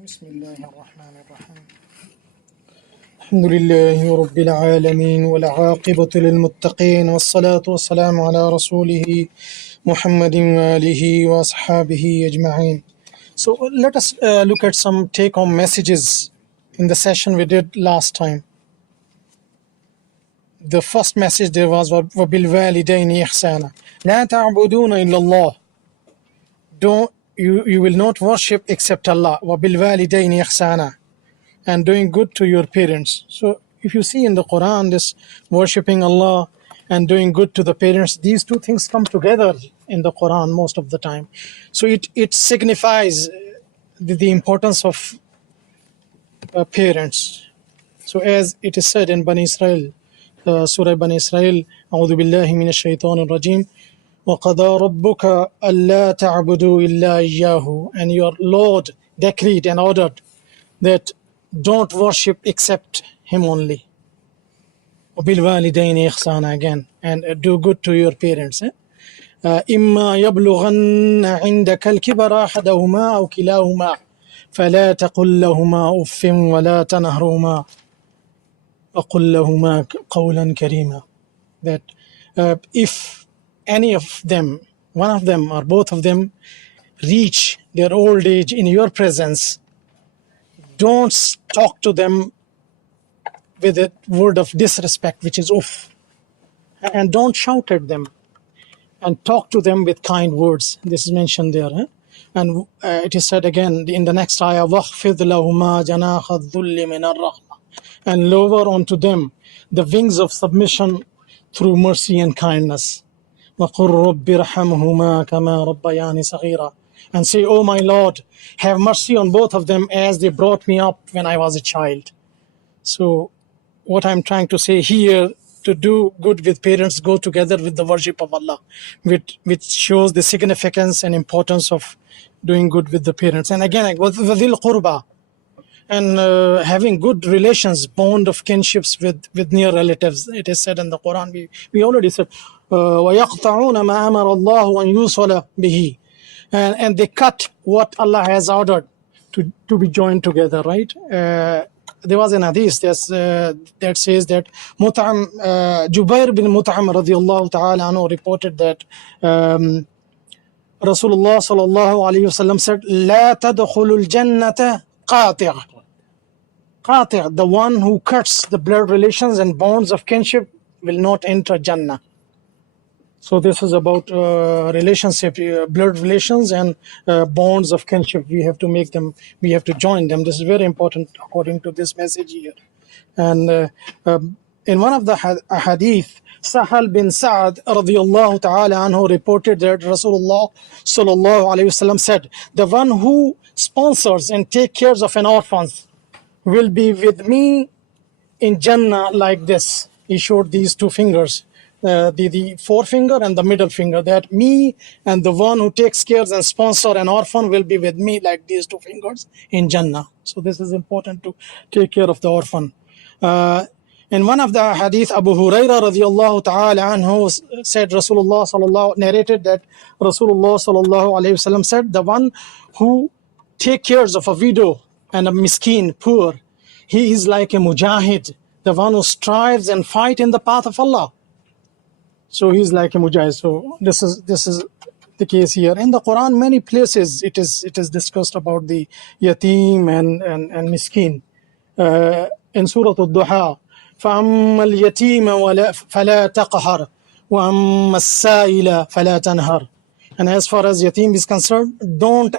بسم الله الرحمن الرحيم الحمد لله رب العالمين والعاقبة للمتقين والصلاة والسلام على رسوله محمد وآله وأصحابه أجمعين. So let us look at some take-home messages in the session we did last time. The first message there was وَبِالْوَالِدَيْنِ إِحْسَانًا لَا تَعْبُدُونَ إِلَّا اللَّهِ. You will not worship except Allah. وَبِالْوَالِدَيْنِ إِحْسَانًا, and doing good to your parents. So if you see in the Qur'an, this worshipping Allah and doing good to the parents, these two things come together in the Qur'an most of the time. So it signifies the importance of parents. So as it is said in Bani Israel, Surah Bani Israel, أعوذ بالله من الشيطان الرجيم وَقَضَى رَبُّكَ أَلَّا تَعْبُدُوا إِلَّا إِيَّاهُ, and your Lord decreed and ordered that don't worship except Him only. وَبِالْوَالِدَيْنِ إِحْسَانًا, again, and do good to your parents. إِمَّا يَبْلُغَنَّ عِنْدَكَ الْكِبَرَ أَحَدَهُمَا أَوْ كِلَاهُمَا فَلَا تَقُلْ لَهُمَا أُفٍّ وَلَا تَنْهَرْهُمَا وَقُلْ لَهُمَا قَوْلًا كَرِيمًا. That if any of them, one of them or both of them, reach their old age in your presence, don't talk to them with a word of disrespect, which is uff, and don't shout at them, and talk to them with kind words. This is mentioned there. And it is said again in the next ayah, وَخْفِضْ لَهُمَا جَنَاحَ الذُّلِّ مِنَ الرَّحْمَةِ, and lower onto them the wings of submission through mercy and kindness. وَقُلْ رَبِّ ارْحَمْهُمَا كَمَا رَبَّيَانِ صَغِيرًا, and say, oh my Lord, have mercy on both of them as they brought me up when I was a child. So what I'm trying to say here, to do good with parents go together with the worship of Allah, which shows the significance and importance of doing good with the parents. And again, وَذِي الْقُرْبَى, and having good relations, bond of kinships with near relatives. It is said in the Quran, we already said, وَيَقْطَعُونَ مَا أَمَرَ اللَّهُ أَنْ يُوصَلَ بِهِ, and they cut what Allah has ordered to be joined together, right? There was an hadith that says that Jubair bin Mut'im radiallahu ta'ala anhu reported that Rasulullah sallallahu alayhi wasallam said, لا تدخل الجنة قاطع. قاطع, the one who cuts the blood relations and bonds of kinship, will not enter Jannah. So this is about relationship, blood relations and bonds of kinship. We have to make them, we have to join them. This is very important according to this message here. And in one of the hadith, Sahal bin Sa'ad radiyallahu ta'ala anhu reported that Rasulullah sallallahu alayhi wasallam said, the one who sponsors and takes care of an orphan will be with me in Jannah like this. He showed these two fingers, the forefinger and the middle finger, that me and the one who takes care and sponsor an orphan will be with me like these two fingers in Jannah. So this is important, to take care of the orphan. In one of the hadith, Abu Hurairah radiallahu ta'ala anhu said, Rasulullah sallallahu, narrated that Rasulullah sallallahu alayhi wasallam said, the one who take care of a widow and a miskin, poor, he is like a mujahid, the one who strives and fight in the path of Allah. So he is like a mujahid. So this is the case here. In the Quran, many places it is discussed about the yatim and miskin. In Surah Al-Duha, فَأَمَّا الْيَتِيمَ فَلَا تَقْهَرْ وَأَمَّا السَّائِلَ فَلَا تَنْهَرْ. And as far as yatim is concerned, don't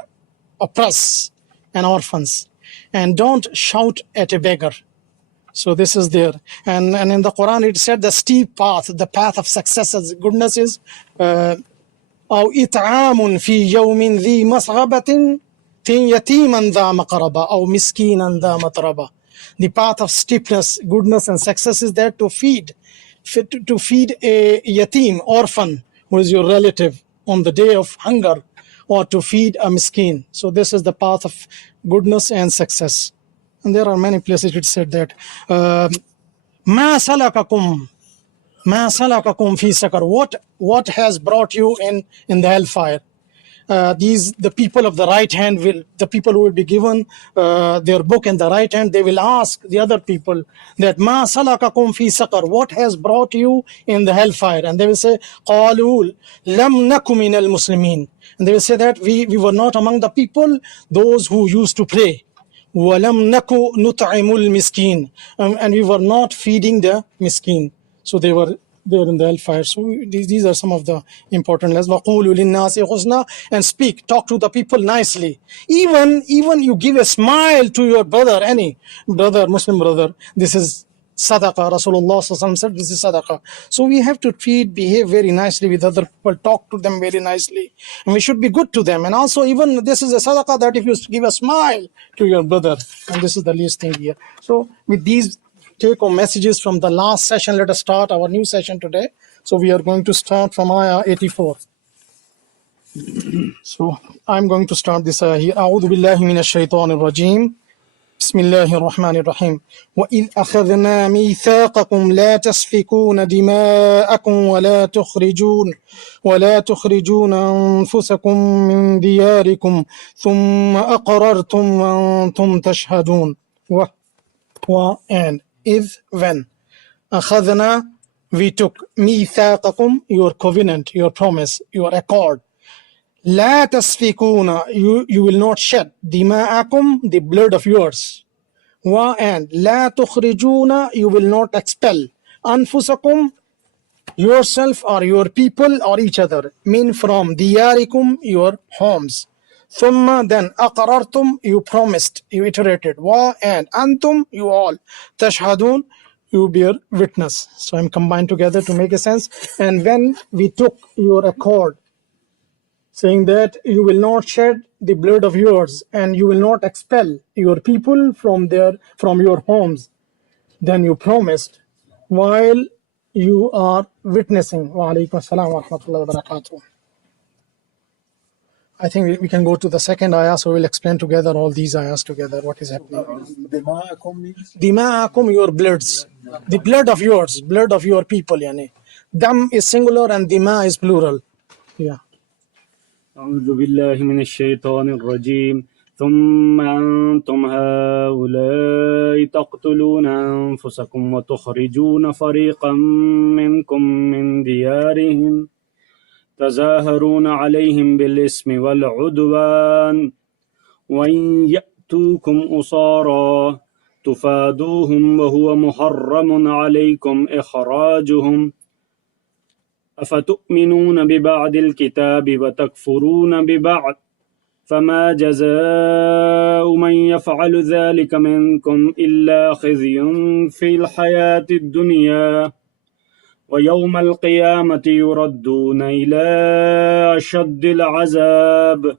oppress an orphans, and don't shout at a beggar. So this is there. And in the Quran it said the steep path, the path of success and goodness is أو إطعام في يوم ذي مسغبة يتيما ذا مقربة أو مسكينا ذا متربة. The path of steepness, goodness and success is there to feed a yatim, orphan, who is your relative on the day of hunger, or to feed a miskin. So this is the path of goodness and success. And there are many places it said that ما سلككم فِي سَقَرَ, what has brought you in the hellfire? the people of the right hand the people who will be given their book in the right hand, they will ask the other people that ma salakakum fi saqar, what has brought you in the hellfire? And they will say qalu lam nakum minal muslimin, and they will say that we were not among the people those who used to pray. وَلَمْ نَكُ نُطْعِمُ الْمِسْكِينَ, and we were not feeding the miskin. So they were there in the hellfire. So these are some of the important lessons. وَقُولُوا لِلنَّاسِ حُسْنًا, and speak, talk to the people nicely. Even you give a smile to your brother, any brother, Muslim brother, this is sadaqah. Rasulullah said this is sadaqah. So we have to behave very nicely with other people, talk to them very nicely, and we should be good to them. And also, even this is a sadaqah that if you give a smile to your brother, and this is the least thing here. So with these take-home messages from the last session, let us start our new session today. So we are going to start from Ayah 84. So I'm going to start this ayah here. أعوذ بالله من الشيطان الرجيم. بسم الله الرحمن الرحيم. وإذ أخذنا ميثاقكم لا تسفكون دماءكم ولا تخرجون أنفسكم من دياركم ثم أقررتم وأنتم تشهدون. And if when أخذنا, we took ميثاقكم, your covenant, your promise, your accord. لا تسفكون, you will not shed دماءكم, the blood of yours. And لا تخرجون, you will not expel أنفسكم, yourself or your people or each other, mean from دياركم, your homes. ثم then أقررتم, you promised, you iterated. And أنتم, you all. تشهدون, you bear witness. So I'm combined together to make a sense. And when we took your accord, saying that you will not shed the blood of yours and you will not expel your people from your homes, then you promised while you are witnessing. Wa alaikum assalam wa rahmatullahi wa barakatuh. I think we can go to the second ayah, so we'll explain together all these ayahs together, what is happening. Dima'akum, your bloods, the blood of yours, blood of your people. Yani. Dam is singular and dima is plural. Yeah. أعوذ بالله من الشيطان الرجيم ثم أنتم هؤلاء تقتلون أنفسكم وتخرجون فريقا منكم من ديارهم تظاهرون عليهم بالإثم والعدوان وإن يأتوكم أسارى تفادوهم وهو محرم عليكم إخراجهم أفتؤمنون ببعض الكتاب وتكفرون ببعض فما جزاء من يفعل ذلك منكم إلا خزي في الحياة الدنيا ويوم القيامة يردون إلى أشد العذاب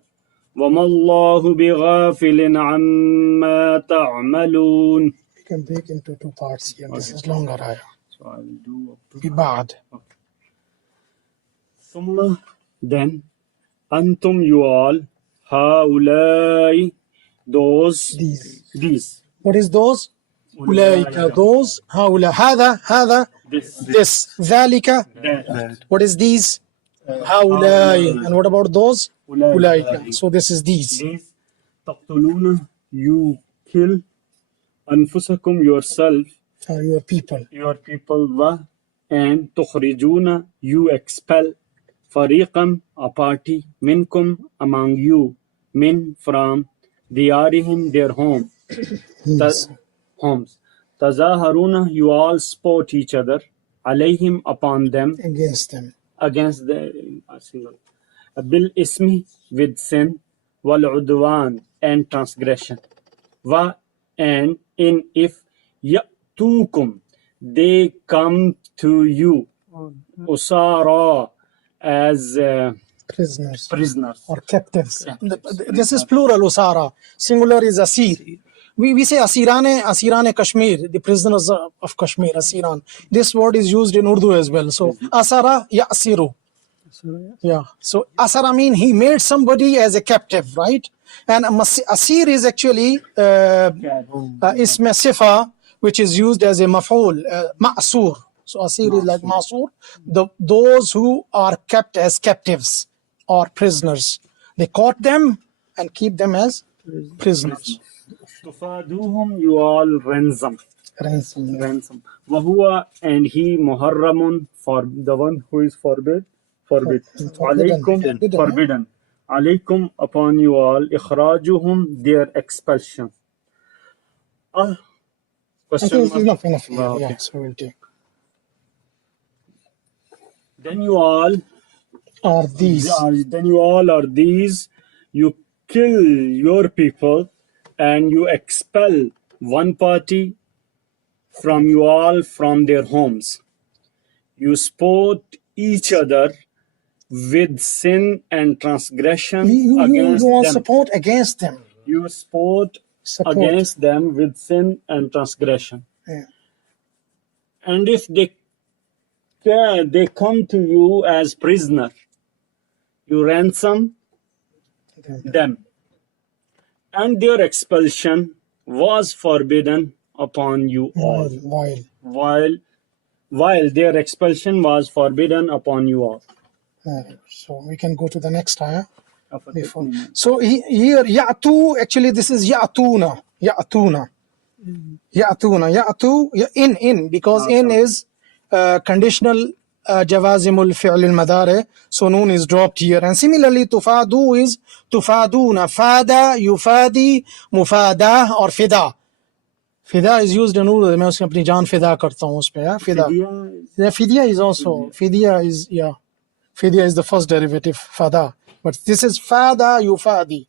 وما الله بغافل عما تعملون. We can break into two parts here. This is longer ayah. So I will do up to ببعض. ثم then أنتم you all هؤلاء those these. What is those? أولئك, those. هؤلاء, هذا this. ذلك, that. what is these? هؤلاء. And what about those? أولئك. So this is these. These تقتلون, you kill أنفسكم, yourself, Your people. your people, and تخرجون, you expel, فريقا, a party, منكم, among you, min, from, ديارهم, their home, homes. تظاهرون, you all support each other, عليهم, upon them, against the بالإثم, with sin, والعدوان, and transgression, and in if يأتوكم, they come to you, أسارى, as prisoners or captives. This is plural usara, singular is asir. We say asirane Kashmir, the prisoners of Kashmir, asiran. This word is used in Urdu as well. So asara ya'siru. Yeah. So asara mean he made somebody as a captive, right? And asir is actually ism sifa, which is used as a maf'ul, ma'sur. So asir is like ma'sur, those who are kept as captives or prisoners. They caught them and keep them as prisoners. Tufaduhum, you all ransom. Ransom. Ransom. Wahuwa, and he muharramun, for the one who is forbid. Alaykum, forbidden. Alaykum, upon you all. Ikhrajuhum, their expulsion. I Question think it's mark? enough here. Okay. Yeah, so we'll take. Then you all Are these? are these. You kill your people and you expel one party from you all from their homes. You support each other with sin and transgression You against want them. support against them. You support against them with sin and transgression. Yeah. And if they come to you as prisoner, you ransom them. And their expulsion was forbidden upon you all. While their expulsion was forbidden upon you all. So we can go to the next ayah. Before. So here, ya'tu, actually this is ya'tuna. Ya'tuna. Ya'tuna. Ya'tu, in, because in is conditional jawazimul fi'l al-madari. So noon is dropped here. And similarly, tufadu is tufaduna. Fada, yufadi, mufada, or fida. Fida is used in Urdu. मैं उसकी अपनी जान फिदा करता हूँ उस पे. Fida. Fidya is also. Fidya is, yeah. Fidya is the first derivative, fada. But this is fada yufadi,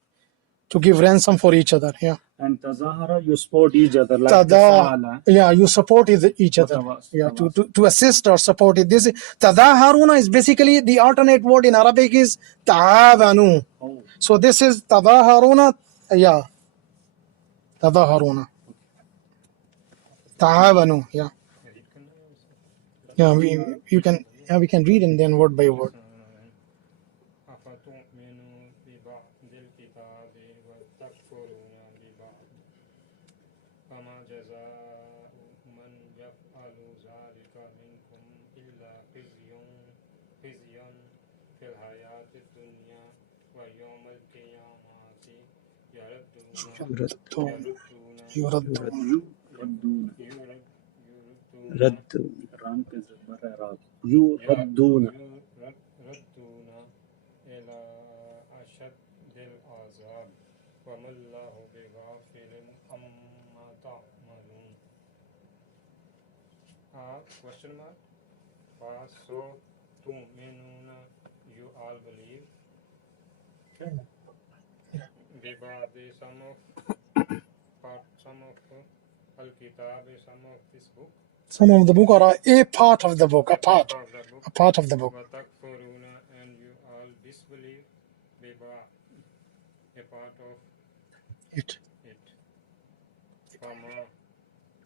to give ransom for each other. Yeah. And tazahara, you support each other. Like tafala. Yeah, you support each other. Yeah, to assist or support it. This tadaharuna is basically the alternate word in Arabic is ta'avanu. Oh. So this is tadaharuna. Yeah. Tadaharuna. Ta'avanu. Yeah. Yeah, we can read and then word by word. يردون إلى أشد العذاب وما الله بغافل عما تعملون. Question mark. So تؤمنون, you all believe. ببعض some of al-kitab, some of this book. Some of the book are a part of the book, a part of the book. And you all disbelieve a part of it.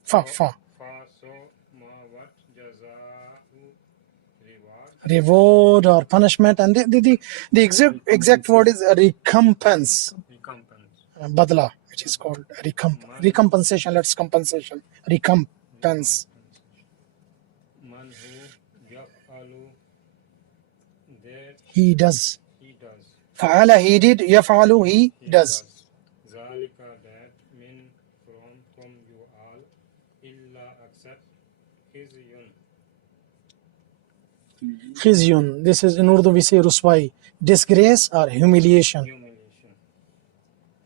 So what reward or punishment, and the exact word is a recompense. Badla, which is called recompensation. Let's compensation. Recompense. He does. Fa'ala, he did. Yaf'alu, he does. Zalika, that, min, from you all, illa, except khizyun. This is in Urdu we say ruswai, disgrace or humiliation.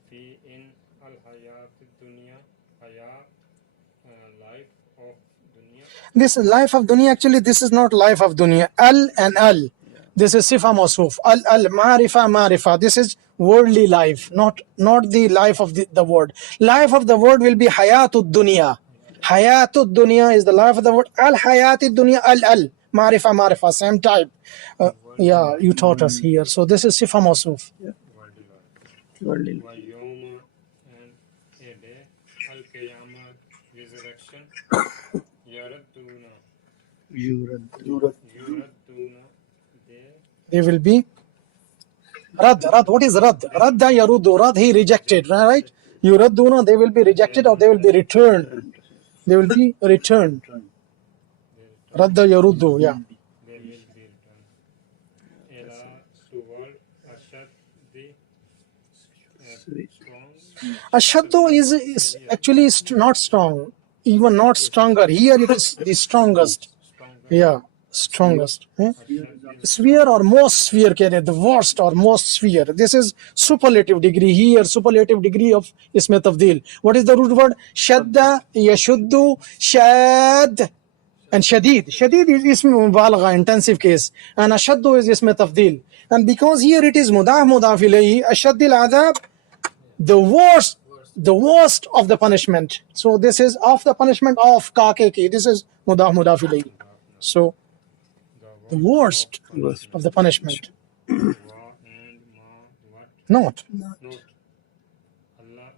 Fi in al-hayat dunya, life of dunya. This life of dunya, actually this is not life of dunya. Al and al. This is sifa mawsuf. Al marifa. This is worldly life, not the life of the word. Life of the word will be hayatud dunya. Hayatud dunya is the life of the word. Al hayatid dunya, al marifa, same type. Yeah, you taught us here. So this is sifa mawsuf. Worldly life. And a day, al-qiyamah, resurrection. Yuraduna. They will be Rad. What is Rad? Radda yarudu. Rad, he rejected, right? Yuraduna, they will be rejected or they will be returned. They will be returned. Radda yarudu, yeah. They will be returned. Ela toward ashad the Ashaddu is actually not strong, even not stronger. Here it is the strongest. Yeah, strongest. Severe or most severe, the worst or most severe. This is superlative degree here, superlative degree of ism tafdil. What is the root word? Shadda, yashuddu, shad, and shadid. Shadid is ism mubalagha, intensive case, and ashaddu is ism tafdil. And because here it is mudaf ilayhi, ashaddil adab, the worst of the punishment. So this is of the punishment of kakeki. This is mudaf ilayhi. So the worst of the punishment. Not. Allah,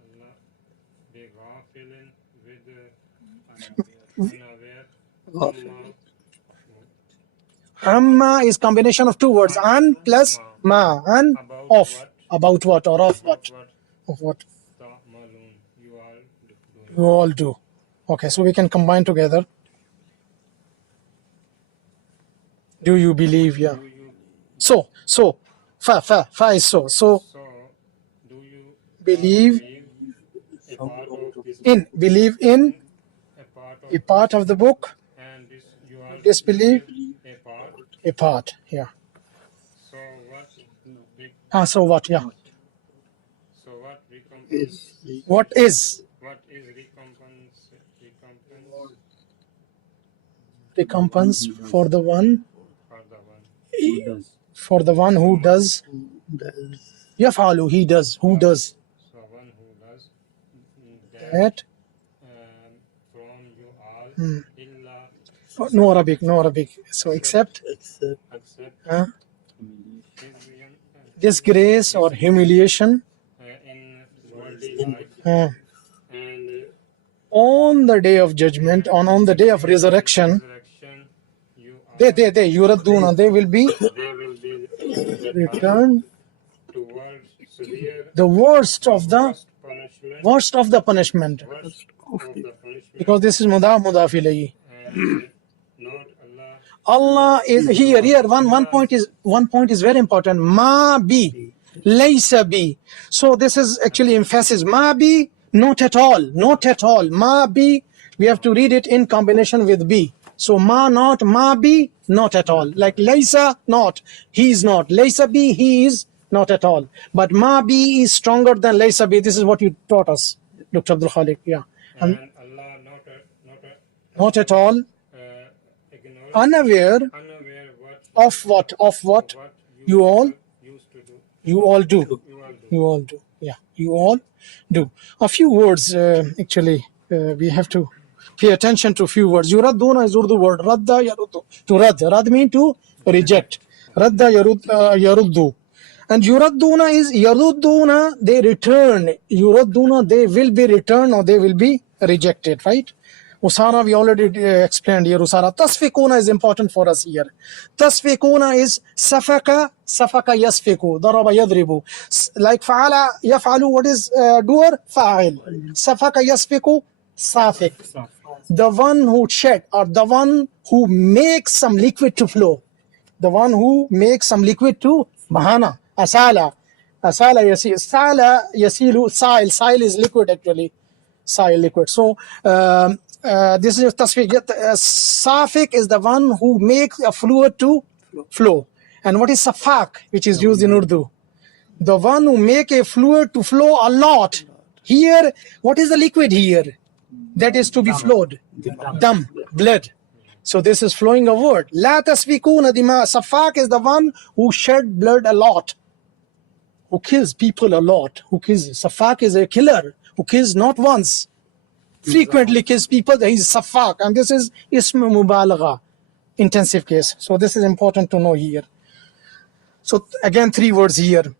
be ghafilin with unaware. Amma is combination of two words, an plus ma, and of. About what or of what? Of what? You all do. Okay, so we can combine together. Do you believe? Yeah. So, fa is so. So, Do you believe a part of this believe in a part a part of the book, and this you are disbelieve a part? a part. Yeah. So what big So what? Yeah. so what recompense What is recompense for the one for the one who does? Yafalu, he does. Who does so one who does that? from you all illa No Arabic. So except accept disgrace or humiliation in worldly life and on the day of judgment, on the day of resurrection. resurrection you are They yuraduna, they will be they will be returned towards severe the worst of the punishment worst of the punishment, of the punishment because this is mudaf ilayhi. and not Allah Allah is here. One point is very important. Ma bi, laysa bi. So this is actually emphasis. Ma bi, not at all. Ma bi, we have to read it in combination with bi. So ma not, ma bi, not at all. Like laysa, not, he is not. Laysa bi, he is not at all. But ma bi is stronger than laysa bi. This is what you taught us, Dr. Abdul Khalik. Yeah. and Allah Not at all. ignore Unaware unaware what of what you all used to do you all do. you all do Yeah, you all do. A few words, actually, we have to pay attention to a few words. Yuradduna is Urdu word. Radda yaruddu. To rad. Rad means to reject. Radda yaruddu. And yuradduna is yarudduna, they return. Yuradduna, they will be returned or they will be rejected, right? Usara, we already explained here. Usara. Tasfikuna is important for us here. Tasfikuna is safaka yasfiku. Daraba yadribu. Like fa'ala yaf'alu, what is doer? Fa'il. Safaka yasfiku, safik. The one who shed, or the one who makes some liquid to flow. The one who makes some liquid to bahana. Asala yasil. Sala yasilu. Sail is liquid actually. Sail liquid. So this is tasfiq. Safik is the one who makes a fluid to flow. And what is safak, which is used in Urdu? The one who make a fluid to flow a lot. Here, what is the liquid here? That is to be flowed. Dam, blood. So this is flowing a word. La tasfikuna dima. Safak is the one who shed blood a lot, who kills people a lot, who kills. Safak is a killer who kills not once, frequently kills people. He is Safak, and this is ism mubalagha, intensive case. So this is important to know here. So again, three words here.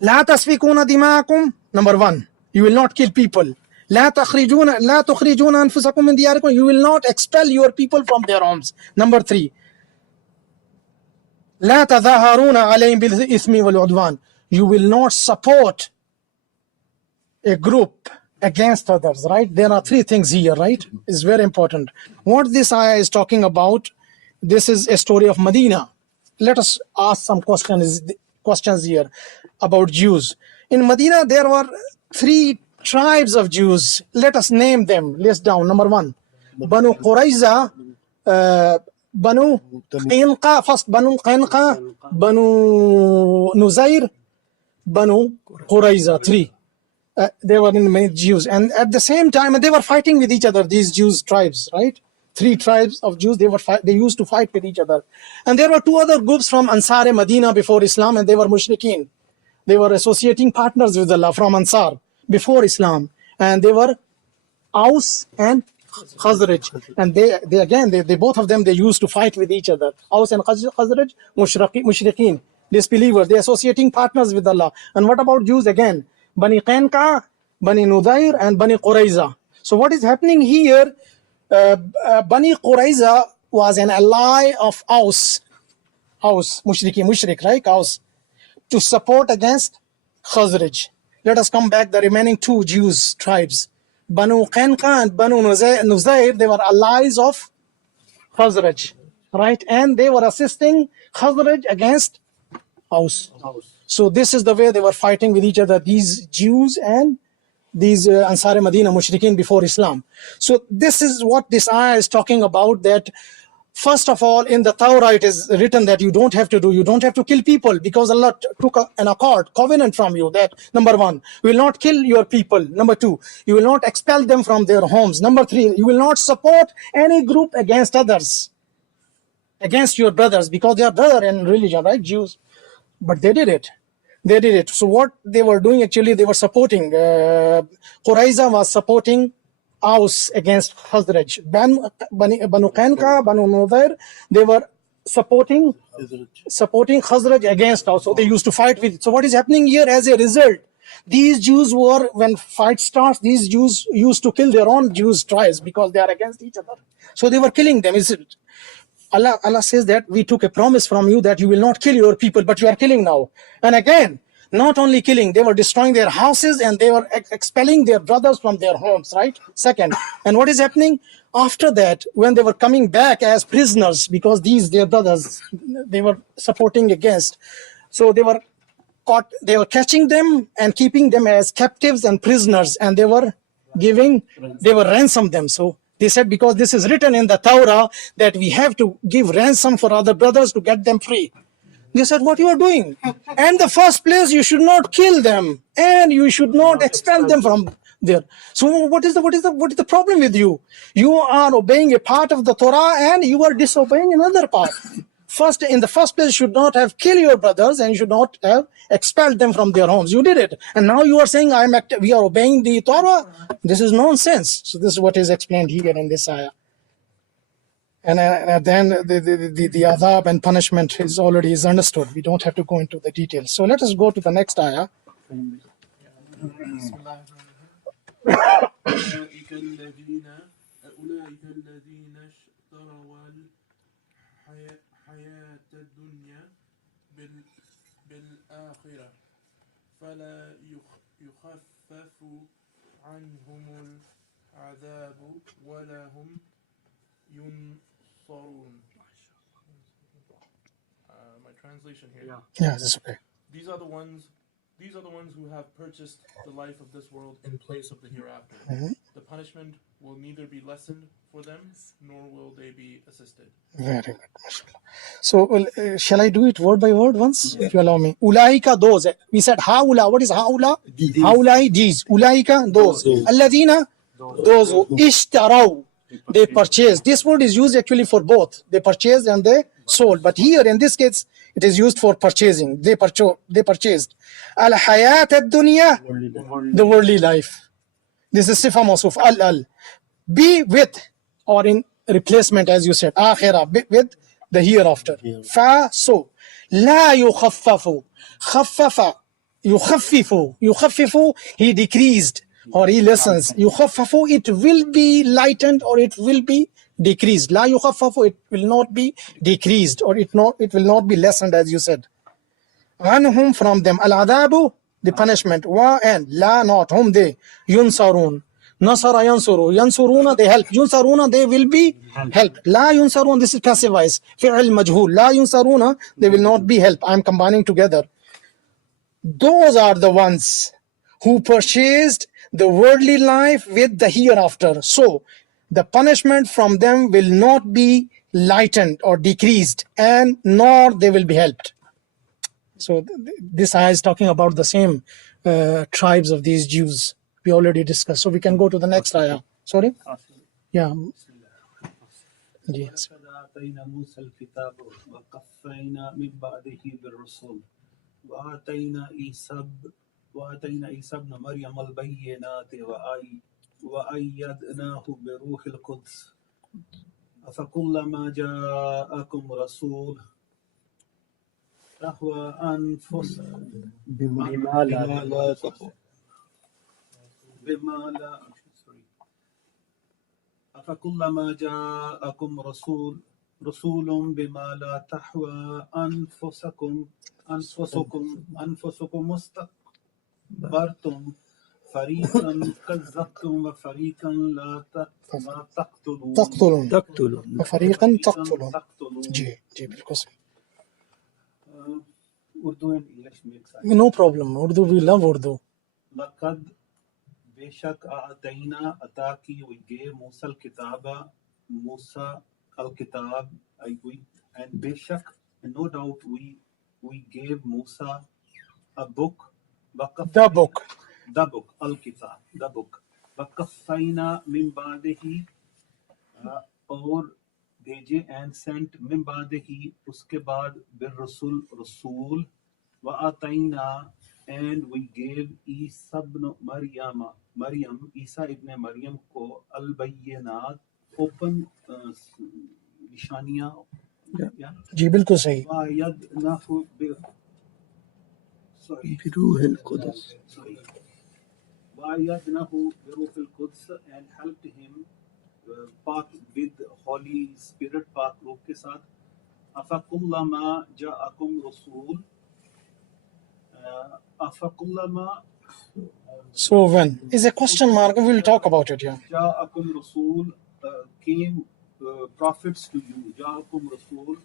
La tasfikuna dima'akum. Number one, you will not kill people. La tukhrijuna anfusakum min diyarikum. You will not expel your people from their homes. Number three, La tadhaharuna alayhim bil ithmi wal udwan. You will not support a group against others, right? There are three things here, right? It's very important. What this ayah is talking about, this is a story of Medina. Let us ask some questions here about Jews. In Medina, there were 3 tribes of Jews. Let us name them. List down. Number 1, Banu Qurayza, Banu Qainqa, first Banu Qainqa, Banu Nuzair, Banu Qurayza, 3. They were in many Jews, and at the same time they were fighting with each other, these Jews tribes, right? 3 tribes of Jews, they used to fight with each other. And there were 2 other groups from Ansar Medina before Islam, and they were mushrikeen. They were associating partners with Allah from Ansar before Islam, and they were Aus and Khazraj. And they both of them, they used to fight with each other. Aus and Khazraj, mushrikeen, disbelievers, they associating partners with Allah. And what about Jews again? Bani Qainqa, Bani Nudair, and Bani Qurayza. So what is happening here? Bani Qurayza was an ally of Aus, mushrik, right? Aus, to support against Khazraj. Let us come back, the remaining 2 Jews tribes. Banu Qainqa and Banu Nuzair, they were allies of Khazraj, right? And they were assisting Khazraj against Aus. So this is the way they were fighting with each other, these Jews and these Ansar Medina mushrikeen before Islam. So this is what this ayah is talking about, that first of all, in the Torah it is written that you don't have to kill people, because Allah took an accord, covenant from you, that number 1, you will not kill your people. Number 2, you will not expel them from their homes. Number 3, you will not support any group against others, against your brothers, because they are brother in religion, right? Jews. But they did it. So what they were doing, actually, they were supporting, Qurayza was supporting Aus against Khazraj. Banu Qainqa, Banu Nudair, they were supporting Khazraj against Aus. So they used to fight with it. So what is happening here as a result? These Jews were, when fight starts, these Jews used to kill their own Jews tribes because they are against each other. So they were killing them. Allah says that we took a promise from you that you will not kill your people, but you are killing now. And again, not only killing, they were destroying their houses and they were expelling their brothers from their homes, right? Second, and what is happening? After that, when they were coming back as prisoners, because their brothers, they were supporting against, so they were catching them and keeping them as captives and prisoners, and they were ransom them. So they said, because this is written in the Torah that we have to give ransom for other brothers to get them free. They said, what you are doing? And the first place, you should not kill them, and you should not expel them from there. So what is the problem with you? You are obeying a part of the Torah and you are disobeying another part. In the first place, you should not have killed your brothers and you should not have expelled them from their homes. You did it. And now you are saying, we are obeying the Torah. This is nonsense. So this is what is explained here in this ayah. And then the adhab and punishment is understood. We don't have to go into the details. So let us go to the next ayah. بالآخرة فلا يخفف عنهم العذاب ولا هم ينصرون. My translation here. Yeah, that's okay. These are the ones who have purchased the life of this world in place of the hereafter. The punishment will neither be lessened for them, nor will they be assisted. Very good. So, shall I do it word by word once, if you allow me? Ulaika, those. We said haula. What is haula? Haulai, these. Ulaika, those. Alladina, those who ishtaraw, they purchased. This word is used actually for both. They purchased and they sold. But here, in this case, it is used for purchasing. They purchased. Al-hayat ad-dunya, the worldly life. This is sifa mawsuf. Al. Be with, or in replacement, as you said, akhirah, with the hereafter. Fa, so. La yukhaffafu. Khaffafa. Yukhaffifu, he decreased, or he lessens. Yukhaffafu, it will be lightened, or it will be decreased. La yukhaffafu, it will not be decreased, or it will not be lessened, as you said. Anhum, from them. Al-adabu, the punishment. Wa, and la, not, whom they. Yunsarun. Nasara yansuru. Yansuruna, they help. Yunsaruna, they will be helped. La yunsarun, this is passive voice. Fi'il majhul. La yunsaruna, they will not be helped. I am combining together. those are the ones who purchased the worldly life with the hereafter. So the punishment from them will not be lightened or decreased, and nor they will be helped. So this ayah is talking about the same tribes of these Jews we already discussed. So we can go to the next ayah. Sorry? Yeah. Yes. آتينا موسى الكتاب وقفينا من بعده بالرسل وآتينا عيسى ابن مريم البينات وأيدناه بروح القدس أفكلما جاءكم رسول تهوى أنفسكم بما لا أفكلما جاءكم رسول بما لا تهوى أنفسكم استكبرتم فريقا كذبتم وفريقا لا تقتلون وفريقا تقتلون. जी बिल्कुल सही. Urdu and English mix. No problem. Urdu, we love Urdu. लक़द बेशक आतैना अता की we gave Musa al-Kitaba, Musa al-Kitab, and बेशक, no doubt we gave Musa a book, The book. al-Kitab, the book. वक़फ़ैना मिन बादिही, और भेजे and sent मिन बादिही, उसके बाद बिर-रसूल, रसूल, वआतैना, and we gave Isa ibn Maryam, Isa ibn Maryam को al-bayyinat, open निशानियाँ, जी बिल्कुल सही. वअयदनाहु बिरूहिल कुद्स, and helped him पाक with Holy Spirit, पाक रूह के साथ. अफ़कुल्लमा जाअकुम रसूल, अफ़कुल्लमा, So when is a question mark, we will talk about it. Yeah. जाअकुम रसूल, came prophets to you. जाअकुम रसूल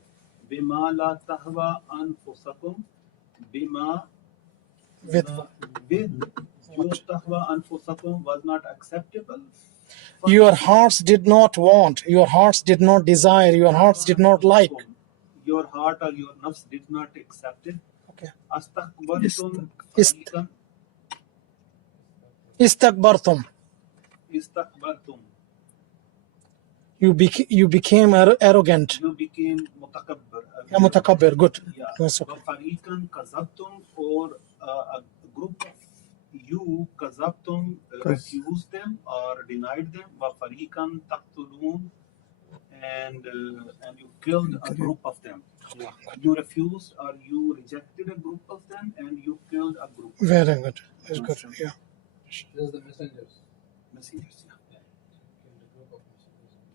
बिमा ला तहवा अनफुसकुम, बिमा With जो तहवा अनफुसकुम was not acceptable. your hearts did not want, your hearts did not desire, your hearts did not like. Your heart or your nafs did not accept it. Okay. Astakbartum, Istakbartum. You became arrogant. You became mutakabbir. Mutakabbir, good. Yeah. Yes, okay. Fariqan kazabtum, or a group of you kazabtum, refused them or denied them. Wa fariqan taqtulun, and you killed a group of them. Yeah. You refused or you rejected a group of them, and you killed a group. Very good. That's good. Yeah. There's the messengers. Messengers, yeah.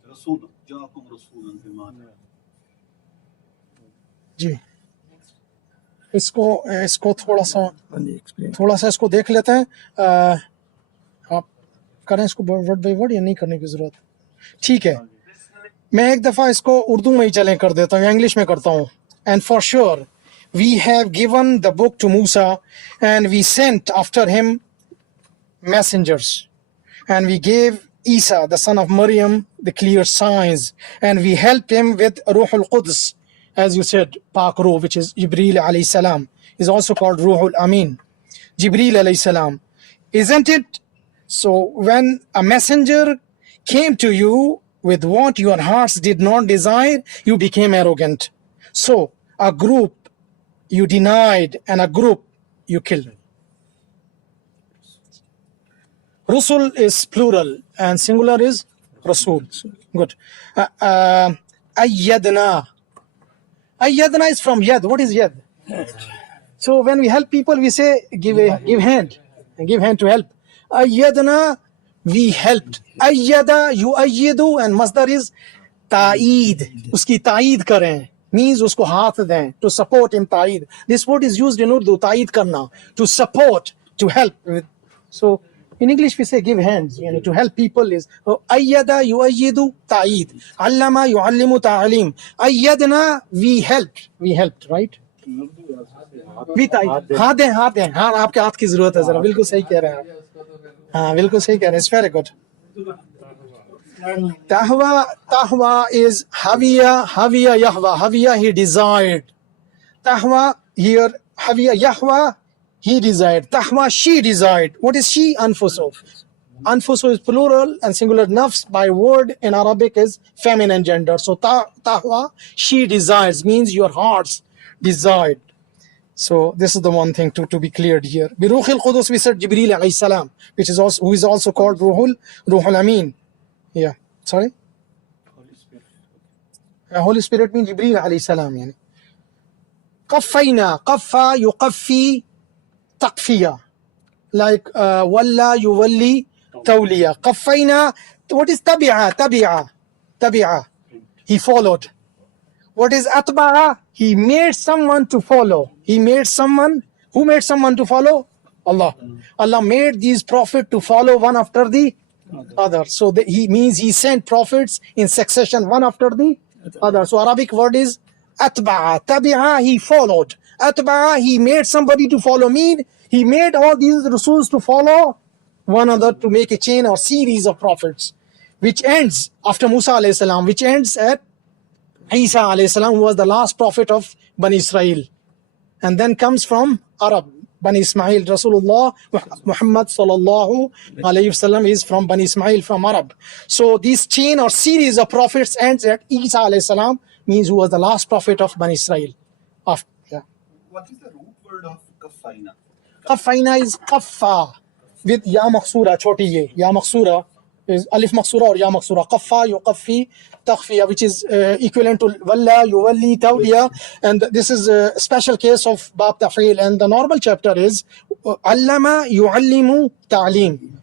Rasul, ja'akum rasulan bima. जी इसको थोड़ा सा इसको देख लेते हैं. आप करें इसको वर्ड बाय वर्ड या नहीं करने की जरूरत? ठीक है, मैं एक दफा इसको उर्दू में ही चलें कर देता हूँ, इंग्लिश में करता हूँ. And for sure we have given the book to Musa and we sent after him messengers, and we gave Isa, the son of Maryam, the clear signs, and we helped him with Ruhul Quds, as you said, Pak Ruh, which is Jibreel alayhi salam, is also called Ruhul Amin, Jibreel alayhi salam, isn't it? So when a messenger came to you with what your hearts did not desire, you became arrogant. So a group you denied and a group you killed. Rusul is plural and singular is Rasul. Good. Ayyadna. Ayyadna is from yad. What is yad? So when we help people, we say give hand. Give hand to help. Ayyadna, we helped. Ayyada, yu'ayyidu, and masdar is ta'id. Uski ta'id kare. Means usko haath dein. To support him, ta'id. This word is used in Urdu, ta'id karna. To support, to help. So in English we say give hands, to help people is ayyada yu'ayyidu ta'id, allama yu'allimu ta'alim. Ayyadna, we helped, right? हाथ दें हाँ आपके हाथ की जरूरत है जरा बिल्कुल सही कह रहे हैं आप हाँ बिल्कुल सही कह रहे हैं it's very good tahwa is haviya yahwa he desired tahwa here haviya yahwa he desired tahwa she desired what is she anfuso is plural and singular nafs by word in Arabic is feminine gender so tahwa she desires means your hearts desired. So this is the one thing to be cleared here. Biruh al-Qudus we said Jibreel alayhi salam, which is also who is also called Ruhul Amin. Yeah, sorry. Holy Spirit means Jibreel alayhi salam. Yani. Qaffayna, qaffa yuqaffi taqfiya, like walla yuwalli tawliya. Qaffayna, what is tabi'a? He followed. What is atba'a? He made someone to follow. He made someone. Who made someone to follow? Allah. Allah made these prophets to follow one after the other. So he means he sent prophets in succession one after the other. So Arabic word is atba'a. Tabi'a, he followed. Atba'a, he made somebody to follow me. He made all these Rasuls to follow one another to make a chain or series of prophets, which ends after Musa alayhi salam, which ends at Isa alayhi salam, who was the last prophet of Bani Israel, and then comes from Arab, Bani Ismail. Rasulullah Muhammad sallallahu alayhi wasallam is from Bani Ismail, from Arab. So this chain or series of prophets ends at Isa alayhi salam, means who was the last prophet of Bani Israel. Yeah. What is the root word of Qaffayna? Qaffayna is qaffa with ya maqsura, choti ye. Ya maqsura is alif maqsura or ya maqsura. Qaffa yuqaffi taqfiya, which is equivalent to walla yuwalli tawliya, and this is a special case of bab taf'il, and the normal chapter is allama yuallimu ta'lim.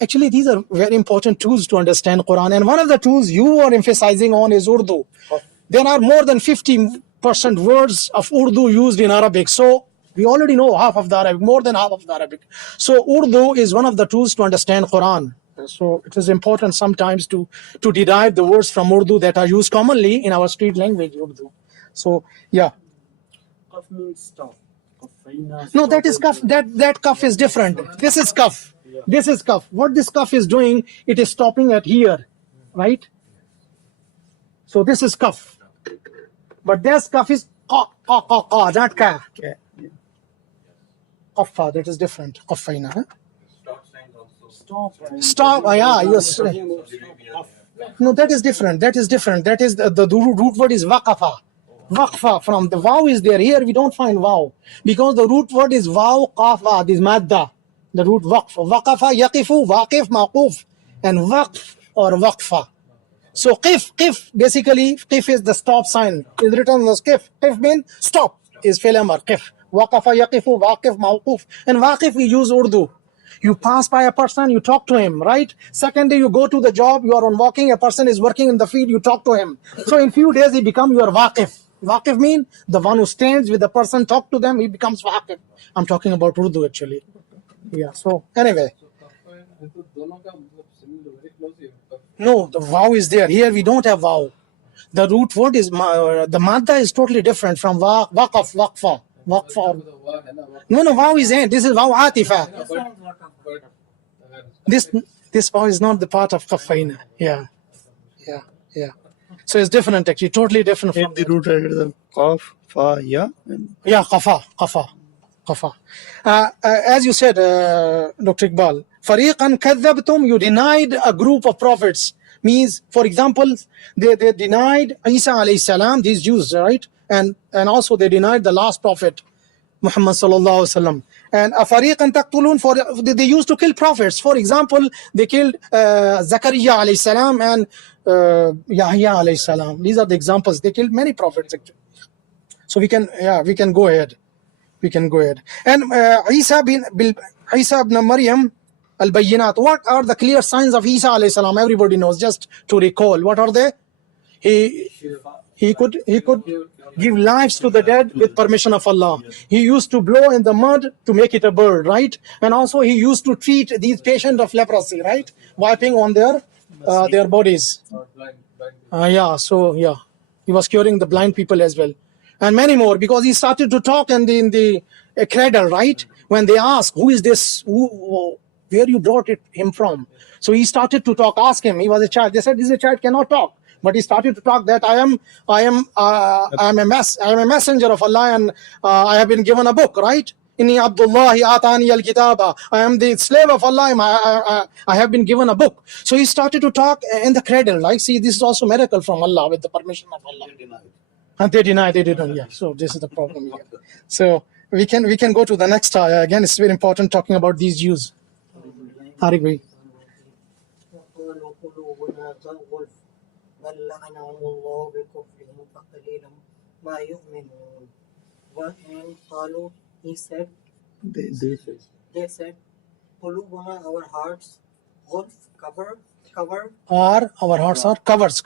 Actually these are very important tools to understand Quran, and one of the tools you are emphasizing on is Urdu. There are more than 50% words of Urdu used in Arabic, so we already know half of the Arabic, more than half of the Arabic. So Urdu is one of the tools to understand Quran. So it is important sometimes to derive the words from Urdu that are used commonly in our street language, Urdu. So yeah. Qaf means stop. No, that is kaf. That kaf is different. This is kaf. This is kaf. What this kaf is doing, it is stopping at here, right? So this is kaf. But this kaf is qa, not ka. Qaffa, that is different. Qaffayna. Huh? Stop. Yeah, yes. No, that is different. That is different. That is the root word is waqafa. Waqfa, from the waw is there. Here we don't find waw, because the root word is waw qafa, this madda. The root waqf. Waqafa, yaqifu, waqif, maquf, and waqf or waqfa. So qif, basically qif is the stop sign. Is written as qif. Qif means stop, is fi'l amr, qif. Waqafa, yaqifu, waqif, maquf. And waqif we use Urdu. You pass by a person, you talk to him, right? Second day you go to the job, you are on walking, a person is working in the field, you talk to him. So in few days he become your waqif. Waqif means the one who stands with the person, talk to them, he becomes waqif. I'm talking about Urdu actually. Yeah, so anyway. No, the waw is there. Here we don't have waw. The root word is, the madda is totally different from waqaf, waqfa. No, waw is end. This is waw atifa. This waw is not the part of qaffayna. Yeah. So it's different actually, totally different from the root rather qaf, fa, ya. Yeah, qafa. As you said, Dr. Iqbal, fariqan kadhabtum, you denied a group of prophets. Means, for example, they denied Isa alayhi salam, these Jews, right? And also they denied the last prophet, Muhammad sallallahu alaihi wasallam. And afariqan taqtulun, they used to kill prophets. For example, they killed Zakaria alayhi salam and Yahya alayhi salam. These are the examples. They killed many prophets actually. So we can go ahead. And Isa ibn Maryam al-Bayyinat. What are the clear signs of Isa alayhi salam? Everybody knows. Just to recall, what are they? He could give lives to the dead with permission of Allah. He used to blow in the mud to make it a bird, right? And also he used to treat these patients of leprosy, right? Wiping on their bodies. He was curing the blind people as well. and many more, because he started to talk in the cradle, right? When they ask, who is this? Where you brought him from? So he started to talk. Ask him. He was a child. They said, this is a child, cannot talk. But he started to talk that I am a messenger of Allah, and I have been given a book, right? Inni Abdullahi atani al-kitaba. I am the slave of Allah. I have been given a book. So he started to talk in the cradle. Like, see, this is also miracle from Allah with the permission of Allah. And they deny, they didn't. Yeah. So this is the problem here. So we can go to the next ayah. Again, it's very important talking about these Jews. Tariq bhai. وقالوا قلوبنا زغ بل لعنهم الله بكفرهم فقليلا ما يؤمنون. And قالوا, he said, they said, قلوبنا, our hearts, غلف, cover, Our hearts are covers.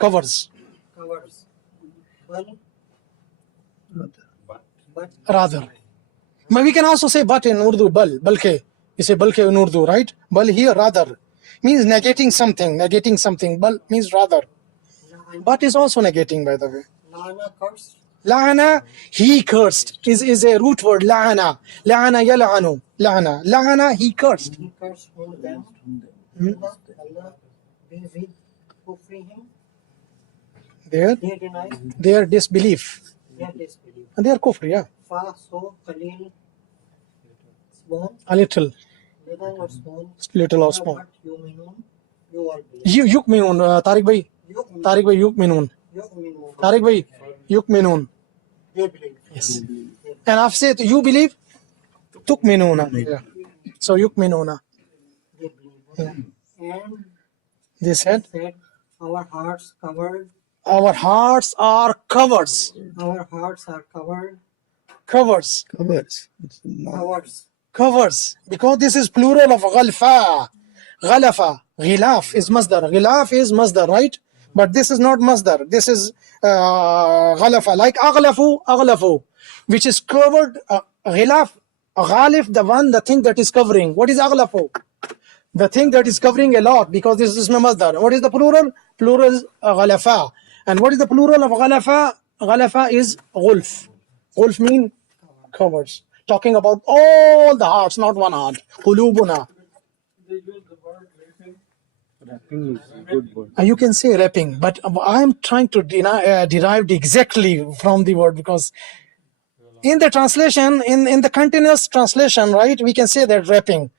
but Rather. But we can also say but in Urdu, balke. You say balke in Urdu, right? Bal here, rather. Means negating something. Bal means rather. But is also negating, by the way. Lana curse. La'ana, he cursed, is a root word. La'ana yal'anu. La'ana, he cursed. He cursed on them. Allah, with kufrihim. Their disbelief. And their kufr, yeah. Fa, so, qalil, small. A little. Little or small. You all believe. Yukminun, Tariq bhai, yukminun. Tariq bhai, yukminun. They believe. Yes. And I've said, you believe? Tukminuna. Yeah. So yukminuna. They believe. Yeah. And They said, our hearts covered. our hearts are covers. Our hearts are covered. Covers. Covers. Because this is plural of ghalfa. Ghalafa. Ghilaf is masdar. Ghilaf is masdar, right? But this is not masdar. This is ghalafa. Like aghlafu, which is covered. Ghilaf, ghalif, the thing that is covering. What is aghlafu? The thing that is covering a lot, because this is no masdar. What is the plural? Plural is ghalafa. And what is the plural of ghalafa? Ghalafa is ghulf. Ghulf means covers. Talking about all the hearts, not one heart. Qulubuna. They use the word raping. Rapping is a good word. You can say rapping, but I'm trying to derive exactly from the word, because in the translation, in the continuous translation, right, we can say that rapping.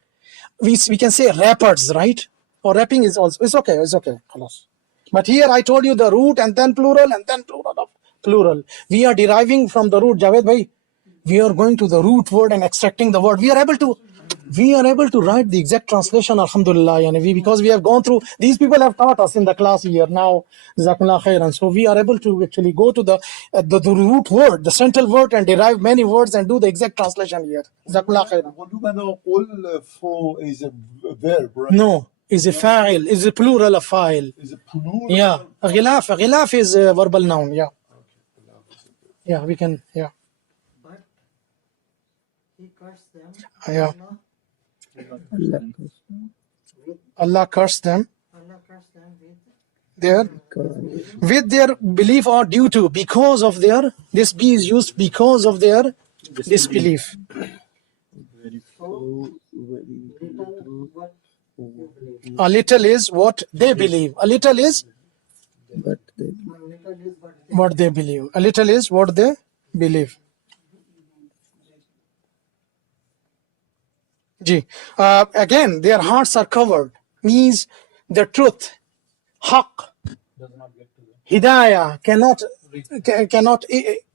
We can say rappers, right? Or rapping is also, it's okay. Khalas. But here I told you the root and then plural and then plural of plural. We are deriving from the root, Javed bhai. We are going to the root word and extracting the word. We are able to write the exact translation, alhamdulillah. And because we have gone through, these people have taught us in the class here now, jazakumullah khairan. So we are able to actually go to the root word, the central word, and derive many words and do the exact translation here. Jazakumullah khairan. Is a verb, right? No, is a fa'il, is a plural of fa'il. Is a plural? Yeah, ghilaf is a verbal noun. Yeah. Yeah, we can, yeah. But he cursed them. Yeah. Allah Allah cursed cursed them them with with their belief or due to, because of their, this be is used because of their disbelief. so little what you believe. A little is what they believe. A little is Little is what what they believe. A little is what they believe. Again, their hearts are covered. Means the truth, haqq, hidayah cannot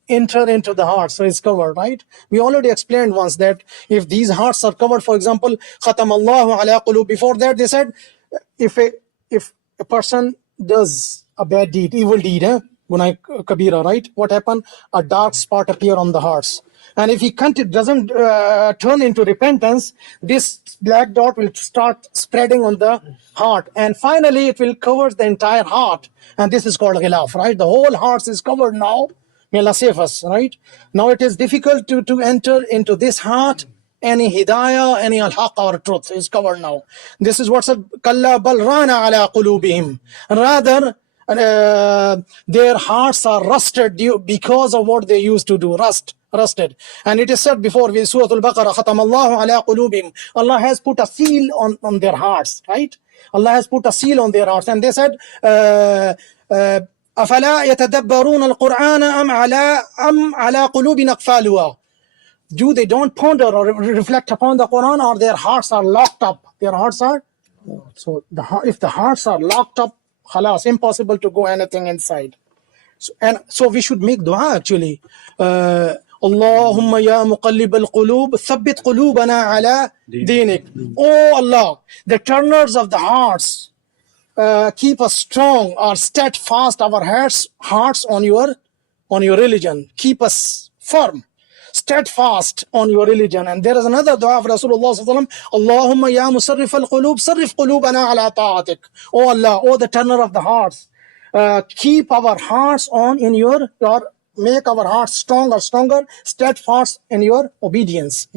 enter into the heart, so it's covered, right? We already explained once that if these hearts are covered, for example, khatam Allahu ala qulub. Before that, they said if a person does a bad deed, evil deed, Gunai Kabira, right? What happened? A dark spot appear on the hearts. And if he doesn't turn into repentance, this black dot will start spreading on the heart. And finally, it will cover the entire heart. And this is called ghilaf, right? The whole heart is covered now. May Allah save us, right? Now it is difficult to enter into this heart. Any hidayah, any al-haq or truth is covered now. This is what said, Kalla bal rana ala qulubihim. Rather, And their hearts are rusted because of what they used to do. Rusted. And it is said before with Surah Al-Baqarah, ختم الله على قلوبهم. Allah has put a seal on their hearts, right? Allah has put a seal on their hearts. And they said, أفلا يتدبرون القرآن أم على قلوب أقفالها. Do they don't ponder or reflect upon the Quran, or their hearts are locked up? Their hearts are, so if the hearts are locked up, khalas, impossible to go anything inside. So we should make dua actually. Allahumma ya muqallib al-qulub thabbit qulubana ala dinik. Oh Allah, the turners of the hearts, keep us strong or steadfast our hearts on your religion. Keep us firm, steadfast on your religion. And there is another dua of Rasulullah sallallahu alaihi wasallam, Allahumma ya musarrif al-qulub sarrif qulubana ala ta'atik. Oh Allah, oh the turner of the hearts, keep our hearts in your make our hearts stronger, steadfast in your obedience.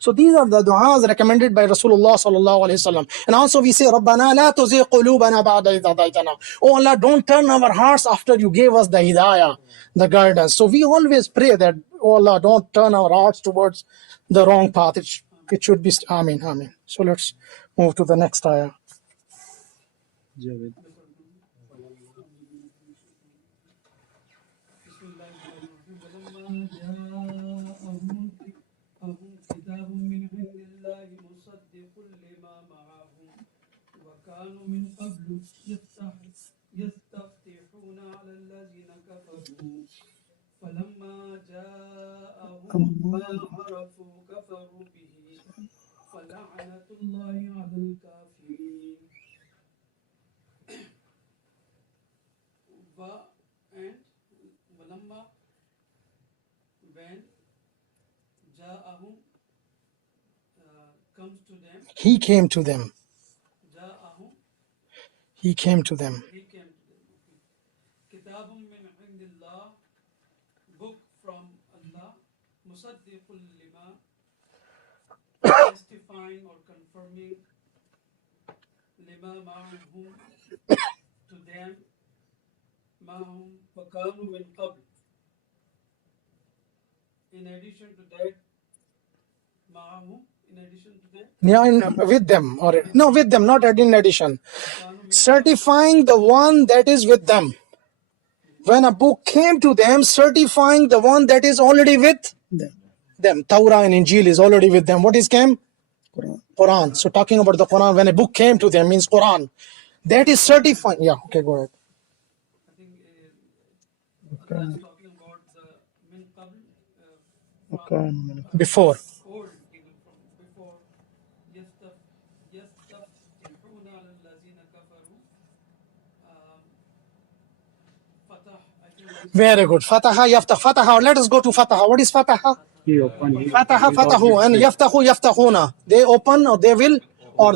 So these are the du'as recommended by Rasulullah sallallahu alaihi wasallam. And also we say, Rabbana la tuzigh qulubana ba'da idh hadaytana. Oh Allah, don't turn our hearts after you gave us the hidayah, the guidance. So we always pray that, oh Allah, don't turn our hearts towards the wrong path. It should be, Ameen, Ameen. So let's move to the next ayah. كتاب من عند الله مصدق لما معهم وكانوا من قبل يستفتحون على الذين كفروا فلما جاءهم ما عرفوا كفروا به فلعنة الله على الكافرين. ولما when جاءهم comes to them, He came to them. جاءهم He came to them. كتاب من عند الله, book from Allah, مصدق لما, testifying or confirming لما معهم, to them, معهم وكانوا من قبل. In addition to that, معهم, in addition to that, Yeah, with them, or no, with them, not in addition. Certifying the one that is with them. When a book came to them, certifying the one that is already with them. Torah and Injil is already with them. What is came? Quran. So talking about the Quran, when a book came to them means Quran. That is certifying. Yeah, okay, go ahead. I think Allah is talking about the min qabl, Before. old, even from before, يستفتحون على الذين كفروا. Fatah, I think Very good. Fataha, yaftah. Fataha. Let us go to Fataha. What is Fataha? He opened. Fataha, fatahu. And yaftahu, yaftahuna. They open or they will, or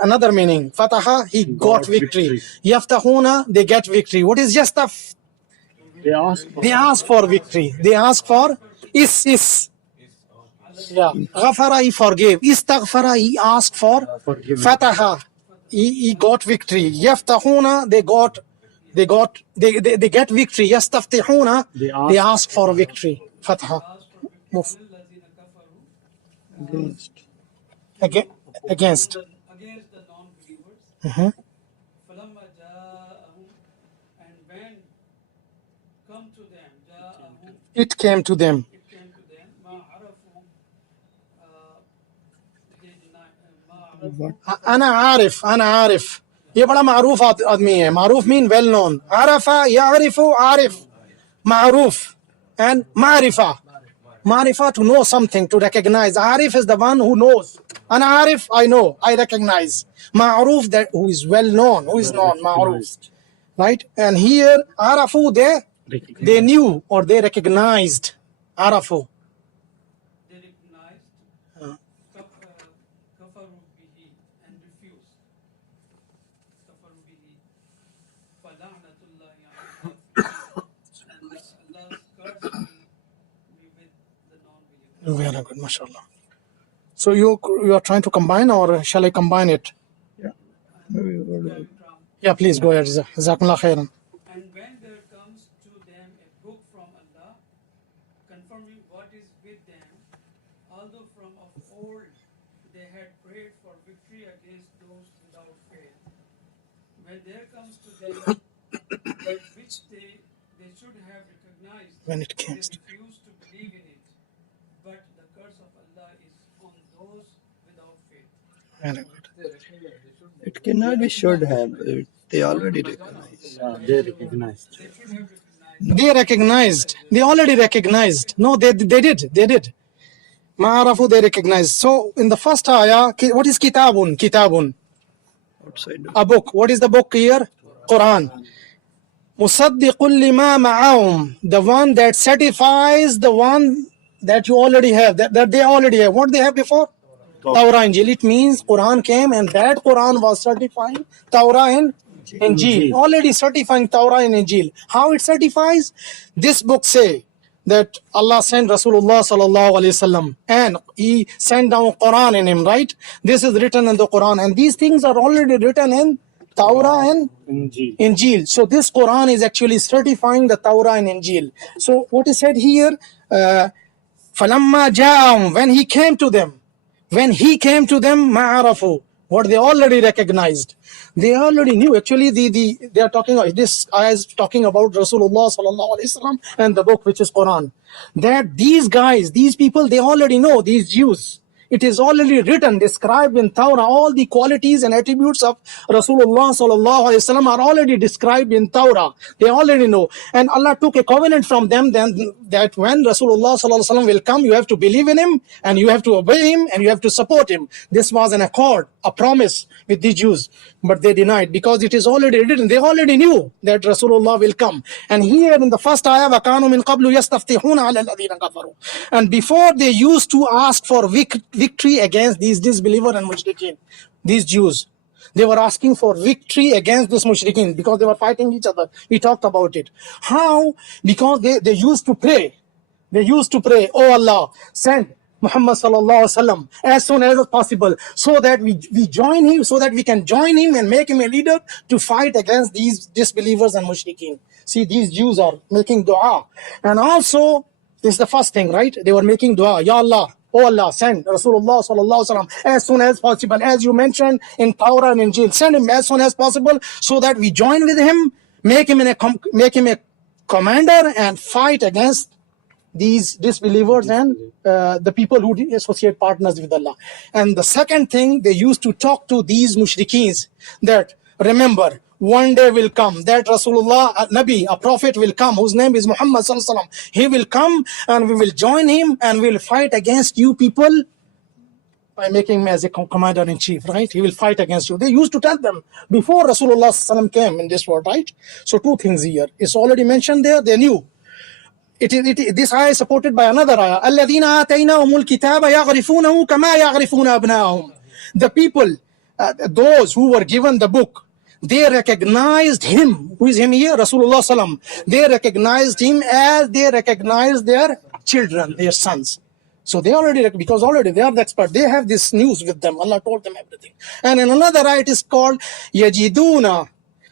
another meaning. Fataha, he got victory. Yaftahuna, they get victory. What is yastaf? They ask for victory. They ask for is. Yeah. Ghafara, he forgave. Istaghfara, he asked for Fataha. He got victory. Yaftahuna, they get victory. Yastaftihuna, they ask for victory. Fataha. Move. الذين كفروا Against. against the non-believers. فلما جاءهم, and when come to them, جاءهم, It came to them. it came to them, ما عرفوا, they deny, ما عرفوا, أنا عارف. ये बड़ा मारूफ आदमी है. मारूफ mean well known. عرفा يعرف عارف. معروف and معرفة. معرفة, to know something, to recognize. عارف is the one who knows. أنا عارف, I know, I recognize. معروف, that who is well known, who is known. معروف, right? And here عرفوا, they knew or they recognized. عرفوا. they recognized, كفروا به, and refused. كفروا به فلعنة الله على الكافرين, and Allah's curse will be with the non-believers. Very good, mashallah. So you are trying to combine, or shall I combine it? Yeah, please go ahead. Jazakumullah khairan. comes to them, but which they should have recognized, when it they comes to refuse to believe in it. But the curse of Allah is on those without faith. very good. It cannot be should have. They already recognize. They recognized. They should have recognized. They recognized. They already recognized. No, they did. They did. Ma'arafu, they recognized. So in the first ayah, what is kitabun? Kitabun. Outside. A book. What is the book here? Qur'an. Musaddiqul lima ma'ahum. The one that certifies the one that you already have. That they already have. What they have before? Torah, Injil. It means Quran came and that Quran was certifying Torah and Injil. Already certifying Torah and Injil. How it certifies? This book say that Allah sent Rasulullah sallallahu alaihi wasallam and he sent down Quran in him, right? This is written in the Quran and these things are already written in Torah and Injil. So this Quran is actually certifying the Torah and Injil. So what is said here? فَلَمَّا جَاءَهُمْ, when he came to them, ma'arafu, what they already recognized. They already knew. Actually, they are talking. This ayah is talking about Rasulullah sallallahu alaihi wasallam and the book which is Quran. That these guys, these people, they already know. These Jews. It is already written, described in Torah. All the qualities and attributes of Rasulullah sallallahu alaihi wasallam are already described in Torah. They already know. And Allah took a covenant from them then that when Rasulullah sallallahu alaihi wasallam will come, you have to believe in him and you have to obey him and you have to support him. This was an accord, a promise with the Jews. But they denied because it is already written. They already knew that Rasulullah will come. And here in the first ayah, وَكَانُوا مِن قَبْلُ يَسْتَفْتِحُونَ عَلَى الَّذِينَ كَفَرُوا. And before they used to ask for victory against these disbelievers and mushrikeen, these Jews. They were asking for victory against this mushrikeen because they were fighting each other. We talked about it. How? Because they used to pray. They used to pray, oh Allah, send Muhammad sallallahu alaihi wasallam as soon as possible, so that we join him, so that we can join him and make him a leader to fight against these disbelievers and mushrikeen. See, these Jews are making dua. And also, this is the first thing, right? They were making dua. Ya Allah, oh Allah, send Rasulullah sallallahu alaihi wasallam as soon as possible. As you mentioned in Torah and Injil, send him as soon as possible so that we join with him, make him a commander and fight against these disbelievers and the people who associate partners with Allah. And the second thing, they used to talk to these mushrikeens that, remember, one day will come that Rasulullah, a Nabi, a prophet will come whose name is Muhammad sallallahu alaihi wasallam. He will come and we will join him and we will fight against you people by making him as a commander in chief, right? He will fight against you. They used to tell them before Rasulullah sallallahu alaihi wasallam came in this world, right? So two things here. It's already mentioned there. They knew. This ayah is supported by another ayah. الَّذِينَ آتَيْنَاهُمُ الْكِتَابَ يَعْرِفُونَهُ كَمَا يَعْرِفُونَ أَبْنَاءَهُم. The people, those who were given the book, they recognized him. Who is him here? Rasulullah sallam. They recognized him as they recognized their children, their sons. So they already, because already they are the expert. They have this news with them. Allah told them everything. And in another ayah it is called يَجِدُونَ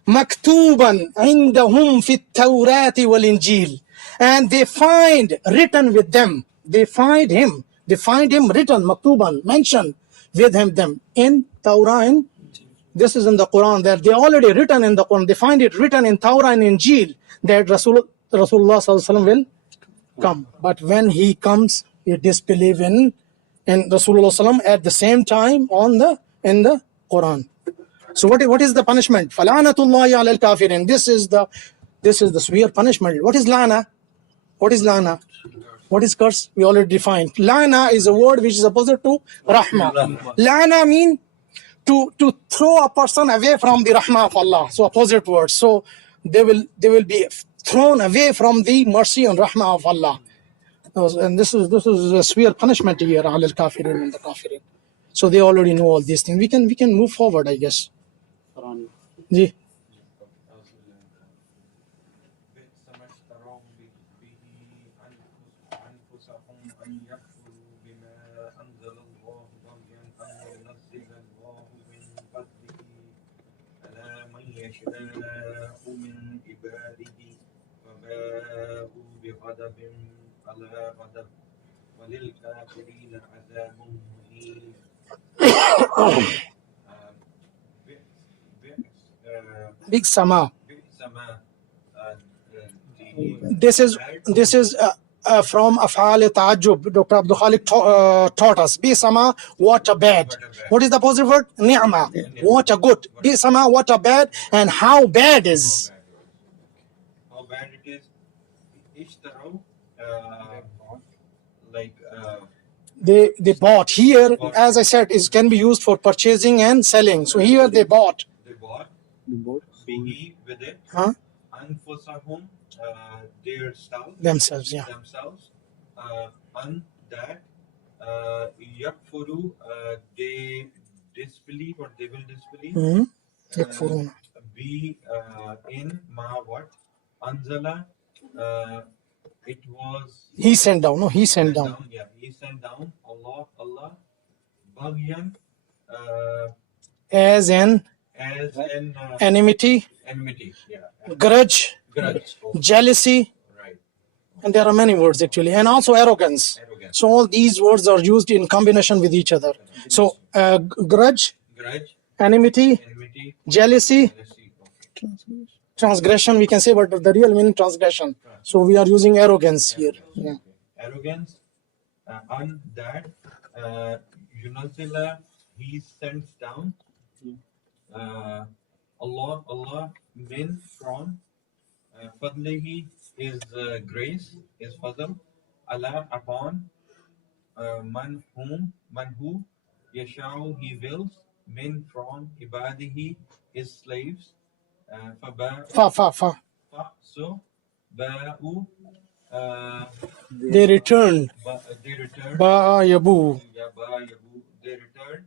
مَكْتُوبًا عِنْدَهُمْ فِي التَّوْرَاةِ وَالْإِنْجِيلِ. And they find written with them. They find him written, maktuban, mentioned with them in Torah and this is in the Quran, that they already written in the Quran. They find it written in Torah and Injil that Rasulullah sallallahu alaihi wasallam will come. But when he comes, you disbelieve in Rasulullah sallam at the same time in the Quran. So what is the punishment? Falanatullahi alal kafirin. This is the severe punishment. What is lana? What is lana? What is curse? We already defined. Lana is a word which is opposite to rahmah. Lana means to throw a person away from the rahmah of Allah. So opposite words. So they will be thrown away from the mercy and rahmah of Allah. And this is a severe punishment here, al kafirin and the kafirin. So they already know all these things. We can move forward, I guess. Ji. من عباده فباءوا بغضب على غضب وللكافرين عذاب مهين. Big sama. بِئْسَمَا This is from Af'al Ta'ajjub. Dr. Abdul Khalik taught us. Bi sama, what a bad. What is the positive word? Ni'ma. What a good. Bi sama, what a bad. And how bad is. how bad it is. اشتروا like They bought. Here, as I said, it can be used for purchasing and selling. So here they bought. they bought به with it Huh? أنفسهم their self Themselves, yeah. themselves on that yakfuru they disbelieve or they will disbelieve Yakfurun. be in ma what anzala it was He sent down. No, he sent down. yeah he sent down Allah baghyan As an as an enmity, enmity yeah grudge, grudge jealousy, right and there are many words actually, and also arrogance. So all these words are used in combination with each other. So grudge, enmity, jealousy, transgression we can say, but the real meaning transgression. So we are using arrogance here. Yeah. Arrogance on that Yunazila he sends down Allah min from Fadlihi his grace his fadl Allah upon man who yasha'u he wills min from ibadihi his slaves Fa. so ba'u They returned. they return Ba yabu. they return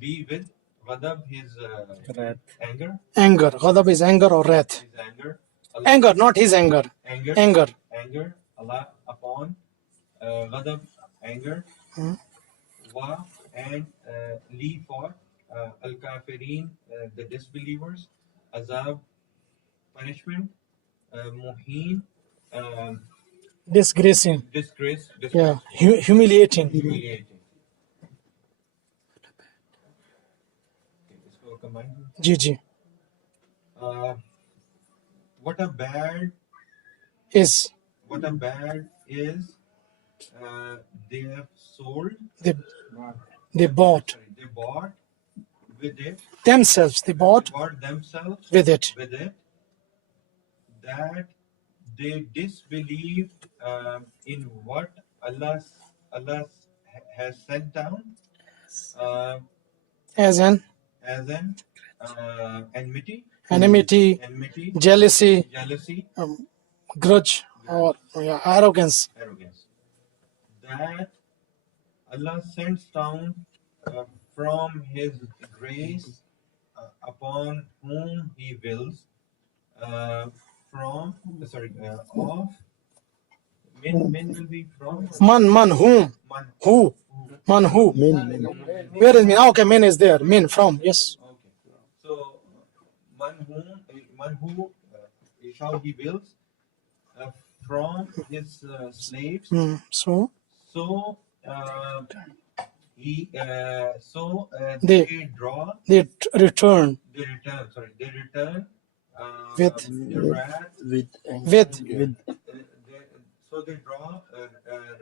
be with ghadab his anger Ghadab is anger or wrath. his anger Anger, not his anger. Anger. Allah upon ghadab anger wa and li for al kafirin the disbelievers azab punishment muhin Disgracing. disgrace Yeah. Humiliating. इसको combine Ji. what a bad Is. They have sold They bought they bought with it themselves. They bought themselves with it. That they disbelieved in what Allah has sent down As an enmity, jealousy, grudge, or arrogance. That Allah sends down from His grace upon whom He wills. Of min will be from Man, whom? Who? Man, who? Min. Where is min? Okay, min is there. Min, from, yes. Okay. So man who shall he wills from his slaves. So they return with so they draw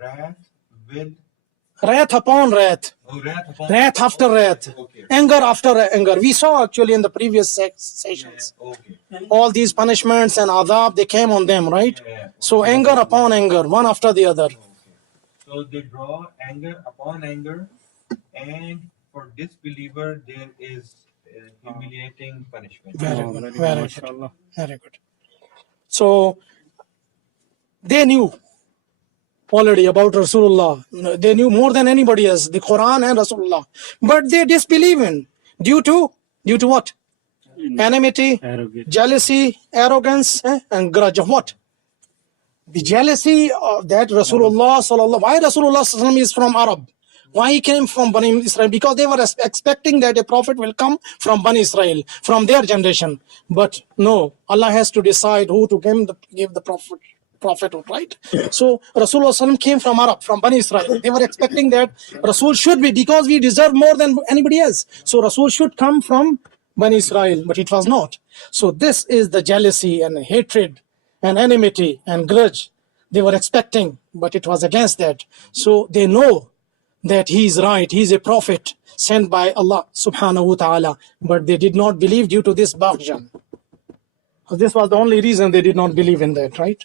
wrath with wrath upon wrath, wrath after wrath, anger after anger. We saw actually in the previous sessions all these punishments and adab, they came on them, right? So anger upon anger, one after the other. So they draw anger upon anger, and for disbeliever there is humiliating punishment. Very good. So they knew already about Rasulullah. They knew more than anybody else, the Qur'an and Rasulullah. But they disbelieve in due to what? Enmity, jealousy, arrogance, and grudge of what? The jealousy of that Rasulullah sallallahu. Why Rasulullah sallallahu is from Arab? Why he came from Bani Israel? Because they were expecting that a prophet will come from Bani Israel, from their generation. But no, Allah has to decide who to give the prophet. prophethood, right? So Rasulullah SAW came from Arab, from Bani Israel. They were expecting that Rasul should be, because we deserve more than anybody else. So Rasul should come from Bani Israel, but it was not. So this is the jealousy and hatred and enmity and grudge they were expecting, but it was against that. So they know that he is right, he is a prophet sent by Allah subhanahu wa ta'ala, but they did not believe due to this baghjan. So this was the only reason they did not believe in that, right?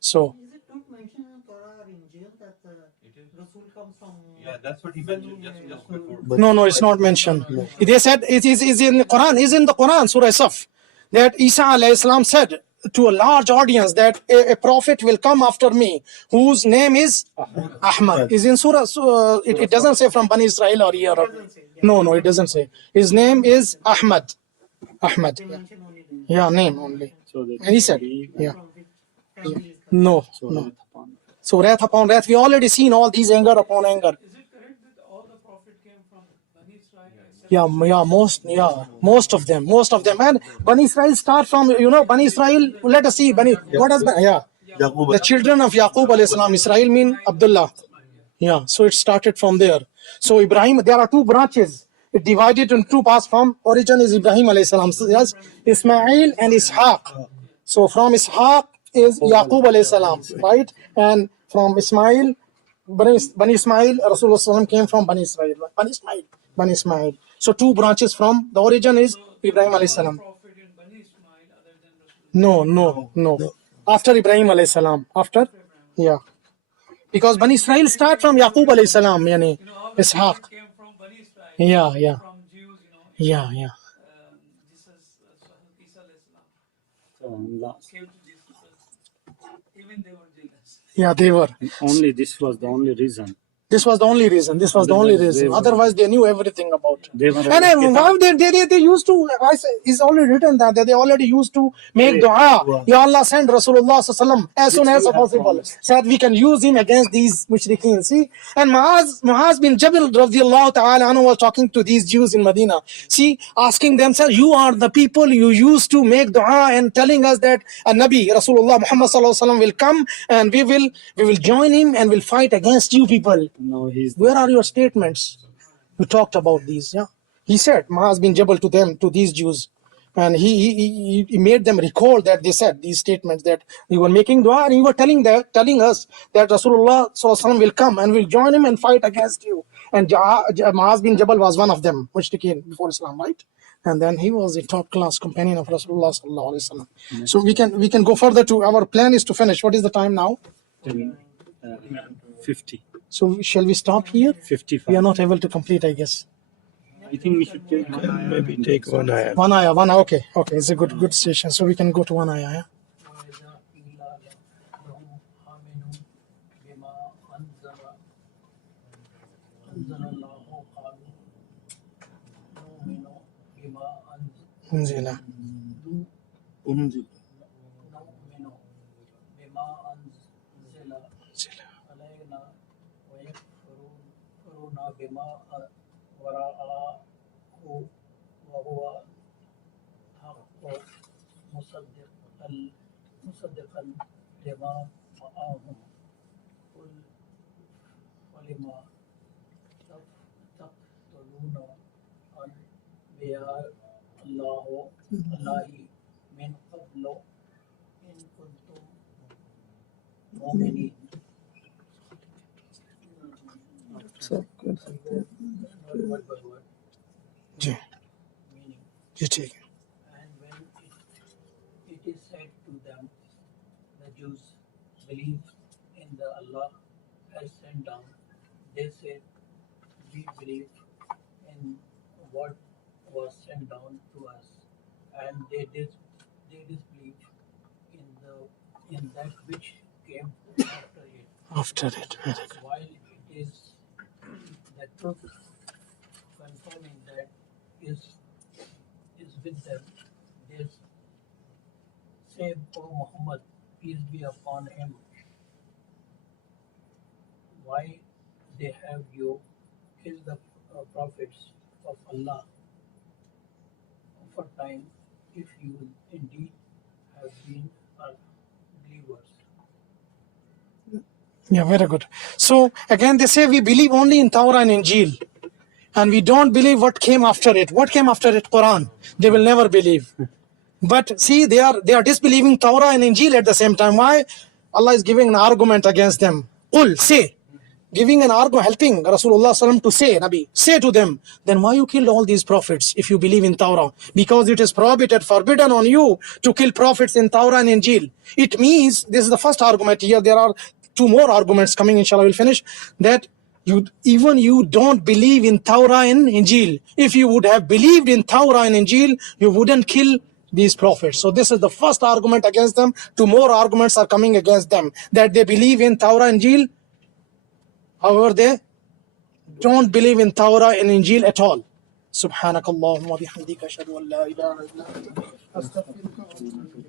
So Is it not mentioned in Torah or Injil that Rasul comes from? Yeah, that's what he mentioned just before. no, it's not mentioned. They said it is in the Quran, is in the Quran, Surah Saf, that Isa alayhi salam said to a large audience that a prophet will come after me whose name is Ahmad. Is in Surah, so it doesn't say from Bani Israel or here. No, it doesn't say. His name is Ahmad. Ahmad. They mention only the Yeah, name only. So they And he said, believe yeah. from which family is coming. No. wrath upon. So wrath upon wrath, we already seen all these anger upon anger. Is it correct that all the prophet came from Bani Israel? Except Most of them. And Bani Israel start from, Bani Israel, let us see, what does, the children of Yaqub alayhi salam, Israel mean Abdullah. Yeah, so it started from there. So Ibrahim, there are two branches. It divided in two parts. From origin is Ibrahim alayhi salam. So yes, Ismail and Ishaq. So from Ishaq is Yaqub alayhi salam, right? And from Ismail, Bani Ismail, Rasulullah sallam came from Bani Israel. Bani Ismail. So two branches from the origin is Ibrahim alayhi salam. Prophet in Bani Ismail other than Rasul. No. After Ibrahim alayhi salam. After? Yeah. Because Bani Israel start from Yaqub alayhi salam, yani All the Ishaq. prophet came from Bani Israel. Yeah. From Jews, Yeah. Jesus, Isa alayhi salam So last, came to Jesus. Even they were jealous. Yeah, they were. only this was the only reason. This was the only reason. Otherwise, they knew everything about it. They were And then why they used to, it's already written that they already used to make dua. Ya Allah, send Rasulullah sallallahu alaihi wasallam as soon as possible, so that we can use him against these mushrikeen. See, and Muaz bin Jabal radiallahu ta'ala anhu was talking to these Jews in Medina. See, asking them, sir, you are the people you used to make dua and telling us that a Nabi, Rasulullah Muhammad sallallahu alaihi wasallam will come and we will join him and will fight against you people. No, he's Where are your statements? You talked about these, yeah. He said, Muaz bin Jabal to these Jews, and he made them recall that they said these statements, that you were making dua and you were telling us that Rasulullah sallallahu alaihi wasallam will come and will join him and fight against you. And Muaz bin Jabal was one of them, mushrikeen before Islam, right? And then he was a top class companion of Rasulullah sallallahu alaihi wasallam. So we can go further. To our plan is to finish. What is the time now? 50. So shall we stop here? 55. We are not able to complete, I guess. I think we should take Maybe take one ayah. One ayah. Okay. It's a good session. So we can go to one ayah. Yeah? Unzila. بما وراءه وهو حق مصدقا لما معهم قل ولما تقتلون أنبياء الله من قبل إن كنتم مؤمنين. Word by word. Meaning. And when it is said to them, the Jews believe in the Allah has sent down, they said, we believe in what was sent down to us, and they disbelieve in that which came after it. Very good. While it is the truth, confirming that is with them, they say, O Muhammad, peace be upon him, why they have you killed the prophets of Allah for time, if you indeed have been believers. Yeah, very good. So again, they say we believe only in Torah and Injil, and we don't believe what came after it. What came after it? Quran. They will never believe. But see, they are disbelieving Torah and Injil at the same time. Why? Allah is giving an argument against them. Qul, say. Giving an argument, helping Rasulullah sallam to say, Nabi, say to them, then why you killed all these prophets if you believe in Torah? Because it is prohibited, forbidden on you to kill prophets in Torah and Injil. It means, this is the first argument here, there are two more arguments coming, inshallah, we'll finish, that you don't believe in Torah and Injil. If you would have believed in Torah and Injil, you wouldn't kill these prophets. So this is the first argument against them. Two more arguments are coming against them, that they believe in Torah and Injil. However, they don't believe in Torah and Injil at all. Subhanakallahumma bihamdika ashhadu an la ilaha illa anta astaghfiruka wa atubu ilayk.